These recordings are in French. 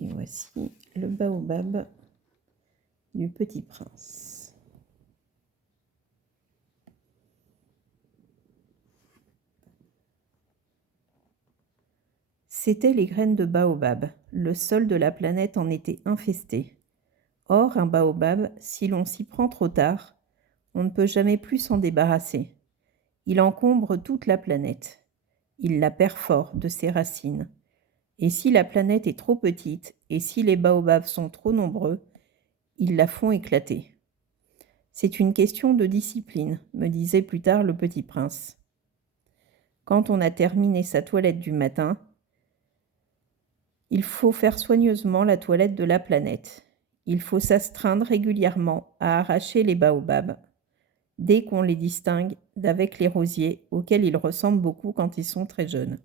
Et voici le baobab du Petit Prince. C'étaient les graines de baobab. Le sol de la planète en était infesté. Or, un baobab, si l'on s'y prend trop tard, on ne peut jamais plus s'en débarrasser. Il encombre toute la planète. Il la perfore de ses racines. Et si la planète est trop petite, et si les baobabs sont trop nombreux, ils la font éclater. C'est une question de discipline, me disait plus tard le Petit Prince. Quand on a terminé sa toilette du matin, il faut faire soigneusement la toilette de la planète. Il faut s'astreindre régulièrement à arracher les baobabs, dès qu'on les distingue d'avec les rosiers, auxquels ils ressemblent beaucoup quand ils sont très jeunes.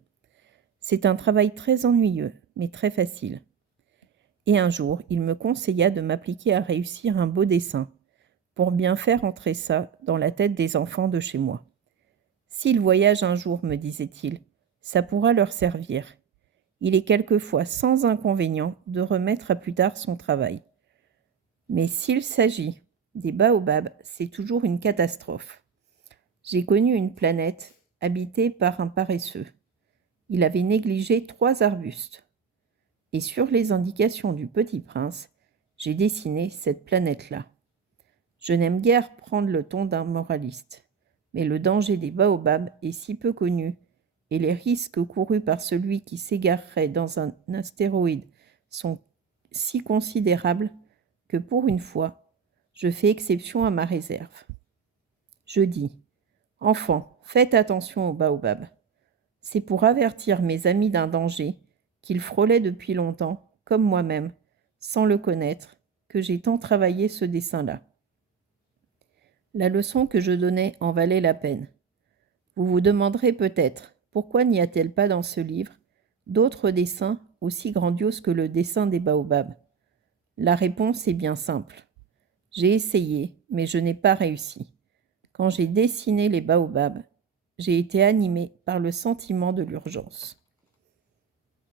C'est un travail très ennuyeux, mais très facile. Et un jour, il me conseilla de m'appliquer à réussir un beau dessin, pour bien faire entrer ça dans la tête des enfants de chez moi. S'ils voyagent un jour, me disait-il, ça pourra leur servir. Il est quelquefois sans inconvénient de remettre à plus tard son travail. Mais s'il s'agit des baobabs, c'est toujours une catastrophe. J'ai connu une planète habitée par un paresseux. Il avait négligé 3 arbustes. Et sur les indications du Petit Prince, j'ai dessiné cette planète-là. Je n'aime guère prendre le ton d'un moraliste, mais le danger des baobabs est si peu connu et les risques courus par celui qui s'égarerait dans un astéroïde sont si considérables que pour une fois, je fais exception à ma réserve. Je dis, enfants, faites attention aux baobabs. C'est pour avertir mes amis d'un danger qu'ils frôlaient depuis longtemps, comme moi-même, sans le connaître, que j'ai tant travaillé ce dessin-là. La leçon que je donnais en valait la peine. Vous vous demanderez peut-être pourquoi n'y a-t-il pas dans ce livre d'autres dessins aussi grandioses que le dessin des baobabs. La réponse est bien simple. J'ai essayé, mais je n'ai pas réussi. Quand j'ai dessiné les baobabs, j'ai été animée par le sentiment de l'urgence.